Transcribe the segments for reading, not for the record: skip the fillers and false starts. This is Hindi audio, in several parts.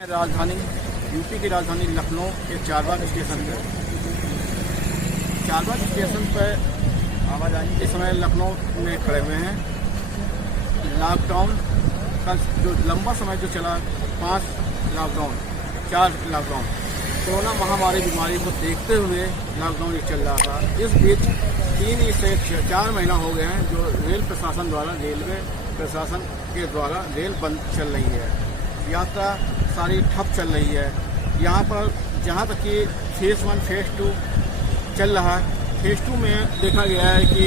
राजधानी यूपी की राजधानी लखनऊ के चारबाग स्टेशन पर आवाज आई। इस समय लखनऊ में खड़े हुए हैं। लॉकडाउन का जो लंबा समय जो चला 4 लॉकडाउन कोरोना महामारी बीमारी को देखते हुए लॉकडाउन ये चल रहा था। इस बीच 3 से 4 महीना हो गए हैं जो रेलवे प्रशासन के द्वारा रेल बंद चल रही है। यात्रा सारी ठप चल रही है। यहाँ पर जहाँ तक कि फेज़ 1 फेज़ 2 चल रहा है, फेज़ 2 में देखा गया है कि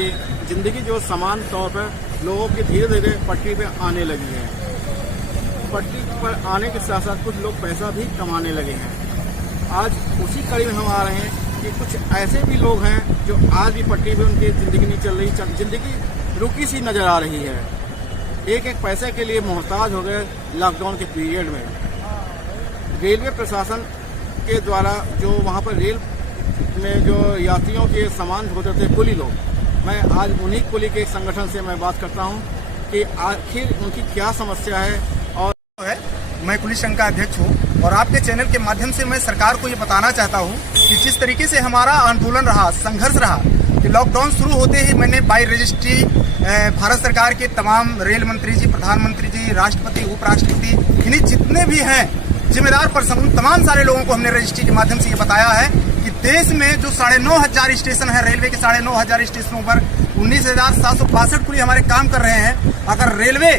ज़िंदगी जो समान तौर पर लोगों की धीरे धीरे पटरी पे आने लगी है। पटरी पर आने के साथ साथ कुछ लोग पैसा भी कमाने लगे हैं। आज उसी कड़ी में हम आ रहे हैं कि कुछ ऐसे भी लोग हैं जो आज भी पटरी पे उनकी ज़िंदगी नहीं चल रही, ज़िंदगी रुकी सी नज़र आ रही है। एक एक पैसे के लिए मोहताज हो गए लॉकडाउन के पीरियड में। रेलवे प्रशासन के द्वारा जो वहाँ पर रेल में जो यात्रियों के सामान ढोते थे कुली लोग, मैं आज उन्हीं कुली के संगठन से मैं बात करता हूँ कि आखिर उनकी क्या समस्या है। और मैं कुली संघ का अध्यक्ष हूँ और आपके चैनल के माध्यम से मैं सरकार को ये बताना चाहता हूँ कि जिस तरीके से हमारा आंदोलन रहा, संघर्ष रहा, कि लॉकडाउन शुरू होते ही मैंने बाई रजिस्ट्री भारत सरकार के तमाम रेल मंत्री जी, प्रधानमंत्री जी, राष्ट्रपति, उपराष्ट्रपति, इन्हीं जितने भी हैं जिम्मेदार पर्सन, उन तमाम सारे लोगों को हमने रजिस्ट्री के माध्यम से ये बताया है कि देश में जो 9,500 स्टेशन है, रेलवे के 9,500 स्टेशनों पर 19,762 कुली हमारे काम कर रहे हैं। अगर रेलवे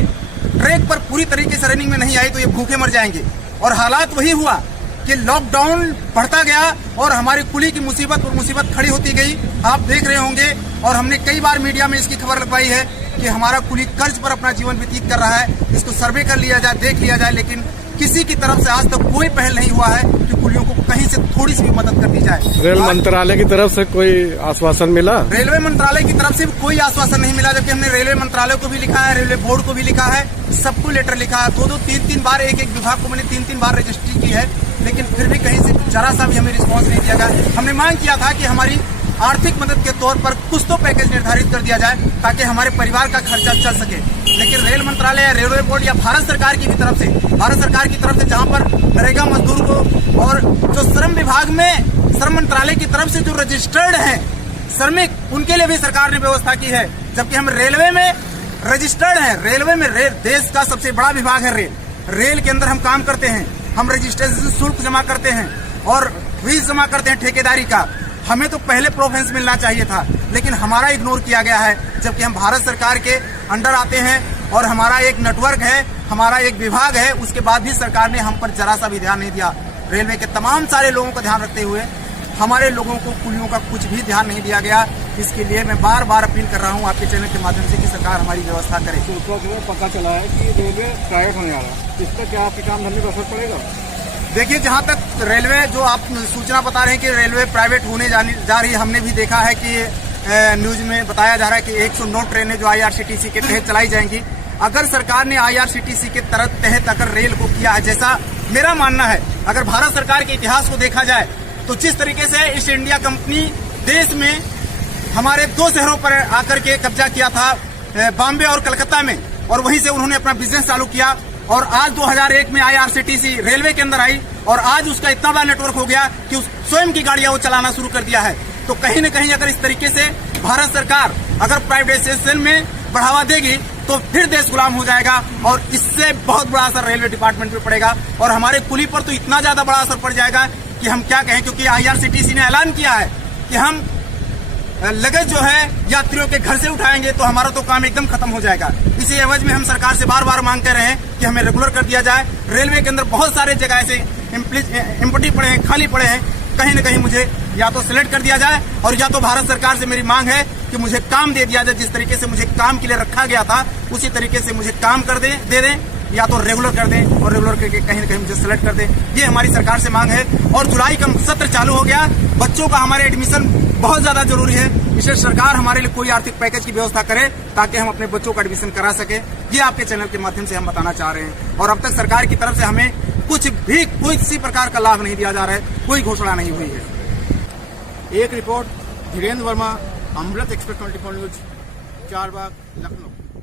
ट्रैक पर पूरी तरीके से रनिंग में नहीं आई तो ये भूखे मर जाएंगे। और हालात वही हुआ कि लॉकडाउन बढ़ता गया और हमारी कुली की मुसीबत पर मुसीबत खड़ी होती गई। आप देख रहे होंगे और हमने कई बार मीडिया में इसकी खबर लगवाई है कि हमारा कुली कर्ज पर अपना जीवन व्यतीत कर रहा है। इसको सर्वे कर लिया जाए, देख लिया जाए, लेकिन किसी की तरफ से आज तक कोई पहल नहीं हुआ है कि कुलियों को कहीं से थोड़ी सी भी मदद कर दी जाए। रेल मंत्रालय की तरफ से कोई आश्वासन मिला? रेलवे मंत्रालय की तरफ से कोई आश्वासन नहीं मिला, जबकि हमने रेलवे मंत्रालय को भी लिखा है, रेलवे बोर्ड को भी लिखा है, सबको लेटर लिखा है। 2-2, 3-3 बार एक विभाग को मैंने 3-3 बार रजिस्ट्री की है, लेकिन फिर भी कहीं से जरा सा भी हमें रिस्पॉन्स नहीं दिया गया। हमने मांग किया था कि हमारी आर्थिक मदद के तौर पर कुछ तो पैकेज निर्धारित कर दिया जाए ताकि हमारे परिवार का खर्चा चल सके। लेकिन रेल मंत्रालय या रेलवे बोर्ड या भारत सरकार की तरफ से जहां पर नरेगा मजदूर को और जो श्रम विभाग में श्रम मंत्रालय की तरफ से जो रजिस्टर्ड हैं श्रमिक, उनके लिए भी सरकार ने व्यवस्था की है, जबकि हम रेलवे में रजिस्टर्ड हैं। रेलवे में देश का सबसे बड़ा विभाग है रेल के अंदर हम काम करते हैं। हम रजिस्ट्रेशन शुल्क जमा करते हैं और फीस जमा करते हैं ठेकेदारी का। हमें तो पहले प्रोफेंस मिलना चाहिए था, लेकिन हमारा इग्नोर किया गया है, जबकि हम भारत सरकार के अंडर आते हैं और हमारा एक नेटवर्क है, हमारा एक विभाग है। उसके बाद भी सरकार ने हम पर जरा सा भी ध्यान नहीं दिया। रेलवे के तमाम सारे लोगों का ध्यान रखते हुए हमारे लोगों को, कुलियों का कुछ भी ध्यान नहीं दिया गया। इसके लिए मैं बार बार अपील कर रहा हूँ आपके चैनल के माध्यम से कि सरकार हमारी व्यवस्था करे। पता चला है कि रेलवे प्राइवेट होने वाला है, इस पर क्या आपके काम धंधे पर असर पड़ेगा? देखिए, जहाँ तक रेलवे जो आप सूचना बता रहे हैं कि रेलवे प्राइवेट होने जा रही है, हमने भी देखा है कि न्यूज में बताया जा रहा है कि 109 ट्रेनें जो IRCTC के तहत चलाई जाएंगी। अगर सरकार ने IRCTC के तहत अगर रेल को किया है, जैसा मेरा मानना है, अगर भारत सरकार के इतिहास को देखा जाए तो जिस तरीके से ईस्ट इंडिया कंपनी देश में हमारे 2 शहरों पर आकर के कब्जा किया था, बॉम्बे और कलकत्ता में, और वहीं से उन्होंने अपना बिजनेस चालू किया और आज 2001 में IRCTC रेलवे के अंदर आई और आज उसका इतना बड़ा नेटवर्क हो गया कि स्वयं की गाड़ियां वो चलाना शुरू कर दिया है। तो कहीं न कहीं अगर इस तरीके से भारत सरकार अगर प्राइवेटाइजेशन में बढ़ावा देगी तो फिर देश गुलाम हो जाएगा और इससे बहुत बड़ा असर रेलवे डिपार्टमेंट पे पड़ेगा और हमारे कुली पर तो इतना ज्यादा बड़ा असर पड़ जाएगा कि हम क्या कहें। क्योंकि IRCTC ने ऐलान किया है कि हम लगेज जो है यात्रियों के घर से उठाएंगे तो हमारा तो काम एकदम खत्म हो जाएगा। इसी एवज में हम सरकार से बार बार मांग कर रहे हैं कि हमें रेगुलर कर दिया जाए। रेलवे के अंदर बहुत सारे जगह ऐसे एम्प्टी पड़े हैं, खाली पड़े हैं, कहीं न कहीं मुझे या तो सिलेक्ट कर दिया जाए और या तो भारत सरकार से मेरी मांग है कि मुझे काम दे दिया जाए। जिस तरीके से मुझे काम के लिए रखा गया था उसी तरीके से मुझे काम कर दे दें या तो रेगुलर कर दें और रेगुलर करके कहीं न कहीं मुझे सिलेक्ट कर दें। ये हमारी सरकार से मांग है। और जुलाई का सत्र चालू हो गया, बच्चों का हमारे एडमिशन बहुत ज्यादा जरूरी है, इसलिए सरकार हमारे लिए कोई आर्थिक पैकेज की व्यवस्था करे ताकि हम अपने बच्चों का एडमिशन करा सके। ये आपके चैनल के माध्यम से हम बताना चाह रहे हैं। और अब तक सरकार की तरफ से हमें कुछ भी कोई किसी प्रकार का लाभ नहीं दिया जा रहा है, कोई घोषणा नहीं हुई है। एक रिपोर्ट धीरेन्द्र वर्मा, अमृत एक्सप्रेस 24 न्यूज, चारबाग, लखनऊ।